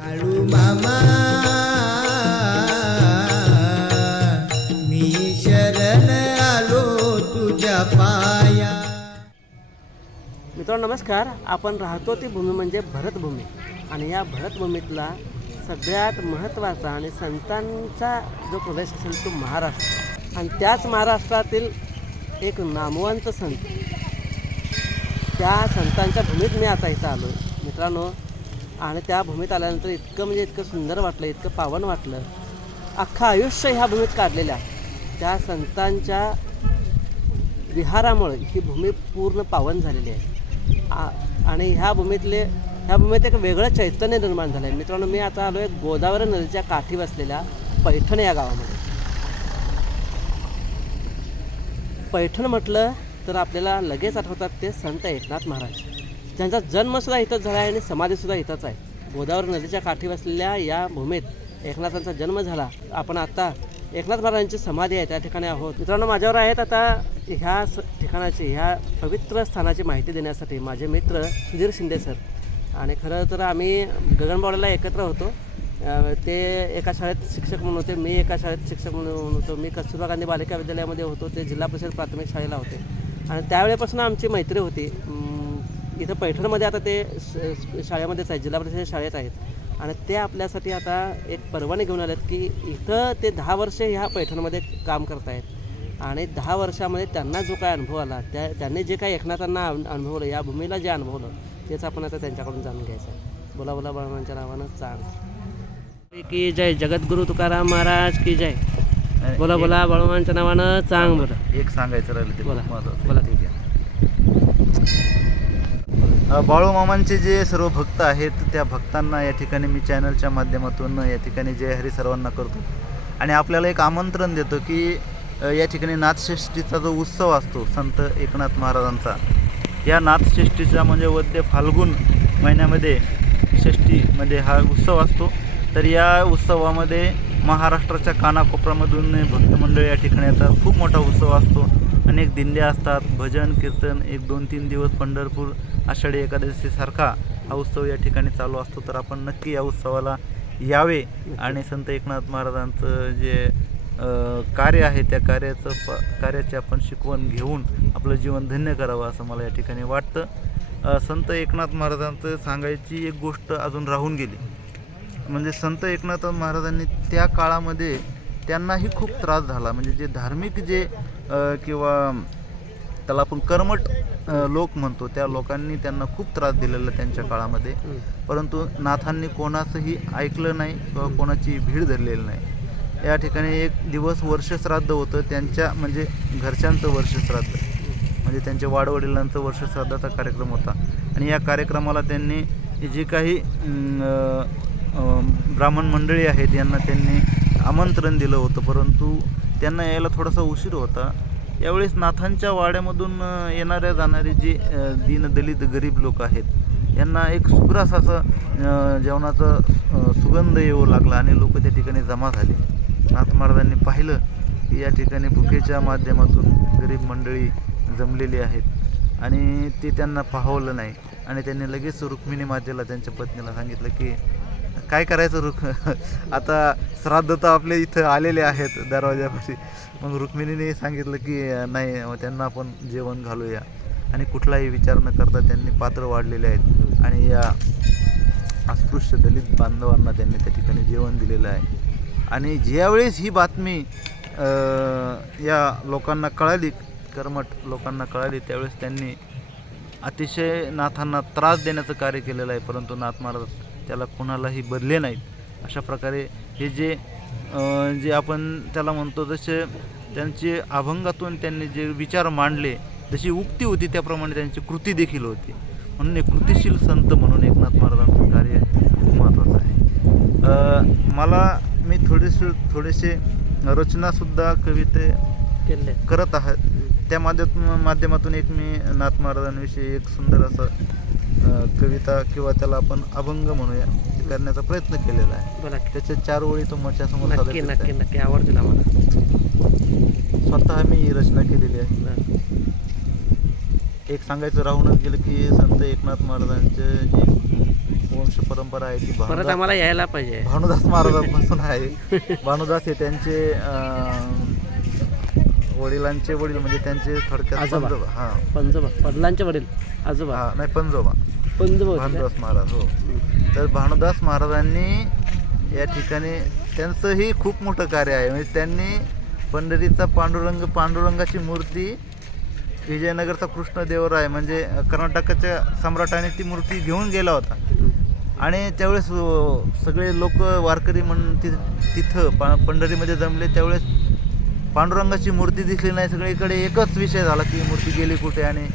बाळू मामा. मी शरण आलो तुझ्या पाया. मित्रांनो नमस्कार. आपण राहतो ती भूमी म्हणजे भरतभूमी. आणि या भरतभूमीतला सगळ्यात महत्त्वाचा आणि संतांचा जो प्रदेश असेल तो महाराष्ट्र. आणि त्याच महाराष्ट्रातील एक नामवंत संत. त्या संतांच्या भूमीत मी आता इथं आलो मित्रांनो आणि त्या भूमीत आल्यानंतर इतकं म्हणजे इतकं सुंदर वाटलं इतकं पावन वाटलं. अख्खं आयुष्य ह्या भूमीत काढलेल्या त्या संतांच्या विहारामुळे ही भूमी पूर्ण पावन झालेली आहे. आ- आणि ह्या भूमीतले ह्या भूमीत एक वेगळं चैतन्य निर्माण झालं आहे. मित्रांनो मी आता आलो आहे गोदावरी नदीच्या काठी बसलेल्या पैठण या गावामध्ये. पैठण म्हटलं तर आपल्याला लगेच आठवतात ते संत एकनाथ महाराज. त्यांचा जन्मसुद्धा इथंच झाला आहे आणि समाधीसुद्धा इथंच आहे. गोदावरी नदीच्या काठी बसलेल्या या भूमीत एकनाथांचा जन्म झाला. आपण आता एकनाथ महाराजांची समाधी आहे त्या ठिकाणी आहोत. मित्रांनो माझ्यावर आहेत आता ह्या स- ठिकाणाची ह्या पवित्र स्थानाची माहिती देण्यासाठी माझे मित्र सुधीर शिंदे सर. आणि खरं तर आम्ही गगनबावड्याला एकत्र होतो. ते एका शाळेत शिक्षक म्हणून होते मी एका शाळेत शिक्षक म्हणून होतो. मी कस्तुरबा गांधी बालिका विद्यालयामध्ये होतो ते जिल्हा परिषद प्राथमिक शाळेला होते. आणि त्यावेळेपासून आमची मैत्री होती. इथं पैठणमध्ये आता ते शाळेमध्येच आहेत जिल्हा परिषद शाळेत आहेत. आणि ते आपल्यासाठी आता एक परवाने घेऊन आलेत की इथं ते दहा वर्षे ह्या पैठणमध्ये काम करत आहेत आणि दहा वर्षामध्ये त्यांना जो काय अनुभव आला त्या त्यांनी जे काही एकनाथांना अनु- अनुभवलं या भूमीला जे अनुभवलं तेच आपण आता त्यांच्याकडून जाणून घ्यायचं आहे. बोला बोला बळमांच्या नावानं चांग की जय जगद्गुरु तुकाराम महाराज की जय. बोला बोला बळमांच्या नावानं चांग बोला. एक सांगायचं राहिलं ते बोला. बोला. ठीक आहे. बाळू मामांचे जे सर्व भक्त आहेत त्या भक्तांना या ठिकाणी मी चॅनलच्या माध्यमातून या ठिकाणी जय हरी सर्वांना करतो. आणि आपल्याला एक आमंत्रण देतो की या ठिकाणी नाथषष्ठीचा जो उत्सव असतो संत एकनाथ महाराजांचा या नाथषष्ठीचा म्हणजे वद्य फाल्गुन महिन्यामध्ये षष्टीमध्ये हा उत्सव असतो. तर या उत्सवामध्ये महाराष्ट्राच्या कानाकोपऱ्यामधून भक्तमंडळ या ठिकाणी खूप मोठा उत्सव असतो. अनेक दिंड्या असतात भजन कीर्तन एक दोन तीन दिवस पंढरपूर आषाढी एकादशीसारखा हा उत्सव या ठिकाणी चालू असतो. तर आपण नक्की या उत्सवाला यावे. आणि संत एकनाथ महाराजांचं जे कार्य आहे त्या कार्याचं प कार्याची आपण शिकवण घेऊन आपलं जीवन धन्य करावं असं मला या ठिकाणी वाटतं. संत एकनाथ महाराजांचं सांगायची एक गोष्ट अजून राहून गेली. म्हणजे संत एकनाथ महाराजांनी त्या काळामध्ये त्यांनाही खूप त्रास झाला. म्हणजे जे धार्मिक जे किंवा त्याला आपण कर्मट लोक म्हणतो त्या लोकांनी त्यांना खूप त्रास दिलेला त्यांच्या काळामध्ये. परंतु नाथांनी कोणाचंही ऐकलं नाही किंवा कोणाची भीड धरलेली नाही. या ठिकाणी एक दिवस वर्षश्राद्ध होतं. त्यांच्या म्हणजे घरच्यांचं वर्षश्राद्ध. म्हणजे त्यांच्या वाडवडिलांचं वर्षश्राद्धाचा कार्यक्रम होता. आणि या कार्यक्रमाला त्यांनी जे काही ब्राह्मण मंडळी आहेत यांना त्यांनी आमंत्रण दिलं होतं परंतु त्यांना यायला थोडासा उशीर होता. यावेळेस नाथांच्या वाड्यामधून येणाऱ्या जाणारे जे दीनदलित गरीब लोक आहेत यांना एक सुग्रास असं जेवणाचा सुगंध येऊ लागला आणि लोक त्या ठिकाणी जमा झाले. नाथ महाराजांनी पाहिलं की या ठिकाणी भुकेच्या माध्यमातून गरीब मंडळी जमलेली आहेत आणि ते त्यांना पाहवलं नाही. आणि त्यांनी लगेच रुक्मिणी मातेला त्यांच्या पत्नीला सांगितलं की काय करायचं रुक आता श्राद्ध तर आपल्या इथं आलेले आहेत दरवाजापाशी. मग रुक्मिणीने सांगितलं की नाही त्यांना आपण जेवण घालूया. आणि कुठलाही विचार न करता त्यांनी पात्र वाढलेले आहेत. आणि या अस्पृश्य दलित बांधवांना त्यांनी त्या ठिकाणी जेवण दिलेलं आहे. आणि ज्यावेळेस ही बातमी या लोकांना कळाली कर्मठ लोकांना कळाली त्यावेळेस त्यांनी अतिशय नाथांना त्रास देण्याचं कार्य केलेलं आहे. परंतु नाथ महाराज त्याला कोणालाही बदले नाहीत. अशा प्रकारे हे जे जे आपण त्याला म्हणतो जसे त्यांचे अभंगातून त्यांनी जे विचार मांडले जशी उक्ती होती त्याप्रमाणे त्यांची कृती देखील होती. म्हणून एक कृतिशील संत म्हणून एकनाथ महाराजांचं कार्य खूप महत्त्वाचं आहे. मला मी थोडेसे थोडेसे रचनासुद्धा कविते केले. करत आहात. त्या माध्यमातून माध्यमातून एक मी नाथ महाराजांविषयी एक सुंदर असं कविता किंवा त्याला आपण अभंग म्हणूया ते करण्याचा प्रयत्न केलेला आहे. बोला की. त्याचे चार ओळी तुमच्यासमोर सादर नक्की नक्की आवडतील आम्हाला. स्वतः मी ही रचना केलेली आहे. एक सांगायचं राहूनच गेलं की संत एकनाथ महाराजांचे जी वंश परंपरा आहे ती परत आम्हाला यायला पाहिजे. भानुदास महाराजांपासून आहे. भानुदास हे त्यांचे वडिलांचे वडील म्हणजे त्यांचे थोडक्यात. पंजोबा हा. पंजोबा. पडलांचे वडील. आजोबा. हा नाही पंजोबा. भानुदास महाराज हो. तर भानुदास महाराजांनी या ठिकाणी त्यांचंही खूप मोठं कार्य आहे. म्हणजे त्यांनी पंढरीचा पांडुरंग पांडुरंगाची मूर्ती विजयनगरचा कृष्णदेवराय म्हणजे कर्नाटकाच्या सम्राटाने ती मूर्ती घेऊन गेला होता. आणि त्यावेळेस सगळे लोक वारकरी म्हणून ति तिथं पा पंढरीमध्ये जमले. त्यावेळेस पांडुरंगाची मूर्ती दिसली नाही. सगळीकडे एकच विषय झाला की मूर्ती गेली कुठे आणि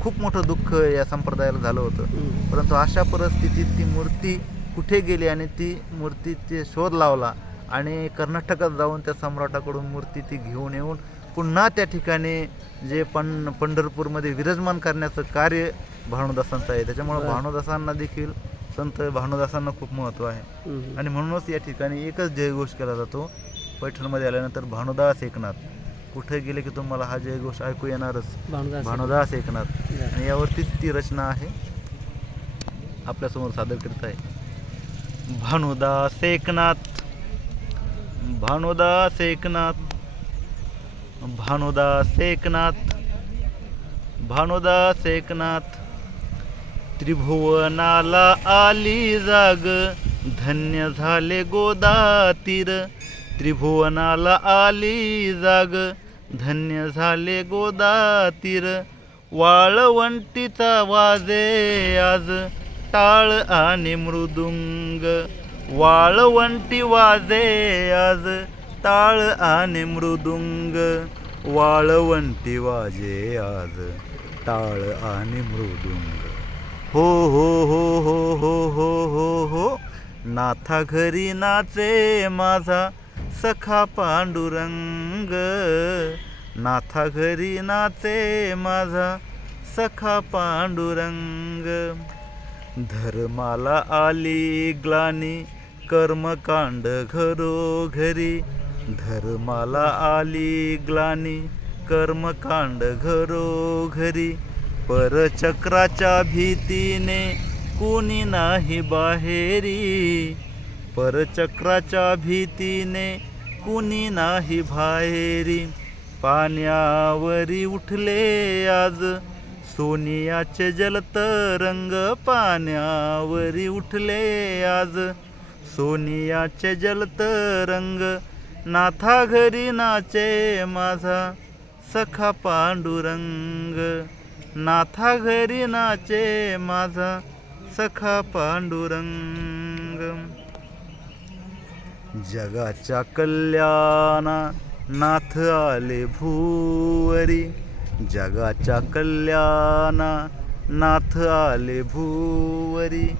खूप मोठं दुःख या संप्रदायाला झालं होतं. परंतु अशा परिस्थितीत ती मूर्ती कुठे गेली आणि ती मूर्ती ते शोध लावला आणि कर्नाटकात जाऊन त्या सम्राटाकडून मूर्ती ती घेऊन येऊन पुन्हा त्या ठिकाणी जे पण पंढरपूरमध्ये विराजमान करण्याचं कार्य भानुदासांचं आहे त्याच्यामुळं. भानुदासांना देखील संत भानुदासांना खूप महत्त्व आहे. आणि म्हणूनच या ठिकाणी एकच जयघोष केला जातो पैठणमध्ये आल्यानंतर भानुदास एकनाथ कुठे गेले की तुम्हाला हा जयघोष ऐकू येणारच. भानुदास भानुदास एकनाथ बरं. आणि यावरतीच ती रचना आहे. आपल्यासमोर सादर करीत आहे. भानुदास एकनाथ. भानुदास एकनाथ. भानुदास एकनाथ. भानुदास एकनाथ. त्रिभुवनाला आली जाग. धन्य झाले गोदा तीर त्रिभुवनाला आली जाग. धन्य झाले गोदातीर. वाळवंटीचा वाजे आज. टाळ आणि मृदुंग. वाळवंटी वाजे आज. टाळ आणि मृदुंग. वाळवंटी वाजे आज. टाळ आणि मृदुंग. हो हो हो हो हो हो हो हो. नाथा घरी नाचे माझा. सखा पांडुरंग नाथा घरी नाचे माझा सखा पांडुरंग. धर्माला आली ग्लानी कर्मकांड घरोघरी. धर्माला आली ग्लानी कर्मकांड घरोघरी. परचक्राच्या भीतीने कोणी नाही बाहेरी. परचक्राच्या भीतीने कुणी नाही बाहेरी. पाण्यावरी उठले आज सोनियाचे जलतरंग पाण्यावरी उठले आज सोनियाचे जलतरंग नाथा घरी नाचे माझा सखा पांडुरंग. नाथा घरी नाचे माझा सखा पांडुरंग. जगाच्या कल्याणा नाथ आले भूवरी. जगाच्या कल्याणा नाथ आले भूवरी.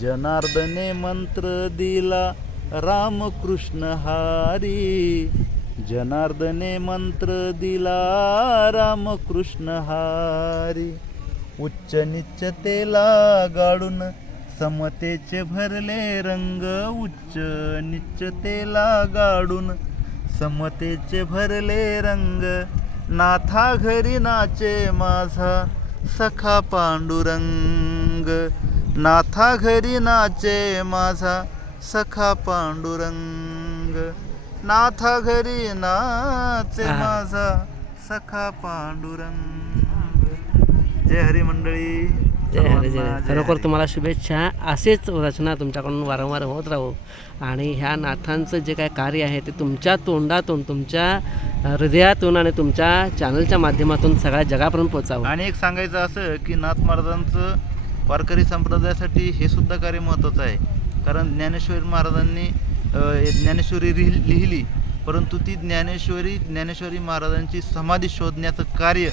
जनार्दने मंत्र दिला रामकृष्ण हारी. जनार्दने मंत्र दिला रामकृष्ण हारी. उच्च निच्चतेला गाडून समतेचे भरले रंग उच्च निच्चतेला गाडून. समतेचे भरले रंग नाथा घरी नाचे माझा सखा पांडुरंग. नाथा घरी नाचे माझा सखा पांडुरंग. नाथा घरी नाचे. माझा सखा पांडुरंग. जय हरी मंडळी. जय हरी जय खरोखर. तुम्हाला शुभेच्छा. असेच रचना तुमच्याकडून वारंवार होत राहू. आणि ह्या नाथांचं जे काय कार्य आहे ते तुमच्या तोंडातून तुमच्या हृदयातून आणि तुमच्या चॅनलच्या माध्यमातून सगळ्या जगापर्यंत पोचावं आणि एक सांगायचं असं की नाथ महाराजांचं वारकरी संप्रदायासाठी हे सुद्धा कार्य महत्त्वाचं आहे. कारण ज्ञानेश्वर महाराजांनी ज्ञानेश्वरी लिहिली परंतु ती ज्ञानेश्वरी ज्ञानेश्वरी महाराजांची समाधी शोधण्याचं कार्य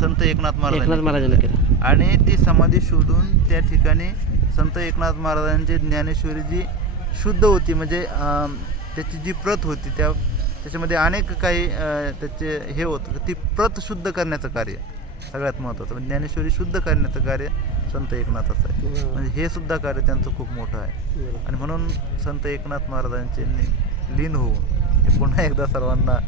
संत एकनाथ महाराज एकनाथ महाराजांनी केलं. आणि ती समाधी शोधून त्या ठिकाणी संत एकनाथ महाराजांची ज्ञानेश्वरी जी शुद्ध होती. म्हणजे त्याची जी प्रत होती त्या त्याच्यामध्ये अनेक काही त्याचे हे होतं. ती प्रत शुद्ध करण्याचं कार्य सगळ्यात महत्त्वाचं म्हणजे ज्ञानेश्वरी शुद्ध करण्याचं कार्य संत एकनाथाचं आहे. म्हणजे हे सुद्धा कार्य त्यांचं खूप मोठं आहे. आणि म्हणून संत एकनाथ महाराजांचे लीन होऊन पुन्हा एकदा सर्वांना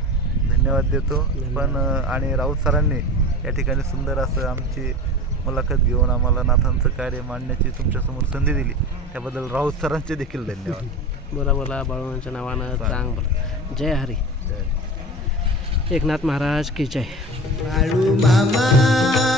धन्यवाद देतो. पण आणि राऊत सरांनी या ठिकाणी सुंदर असं आमची मुलाखत घेऊन आम्हाला नाथांचं कार्य मांडण्याची तुमच्यासमोर संधी दिली. त्याबद्दल राऊत सरांचे देखील धन्यवाद. बोला बोला बाळूमांच्या नावानं चांग बोला जय हरी. एकनाथ महाराज की जय. बाळू मामा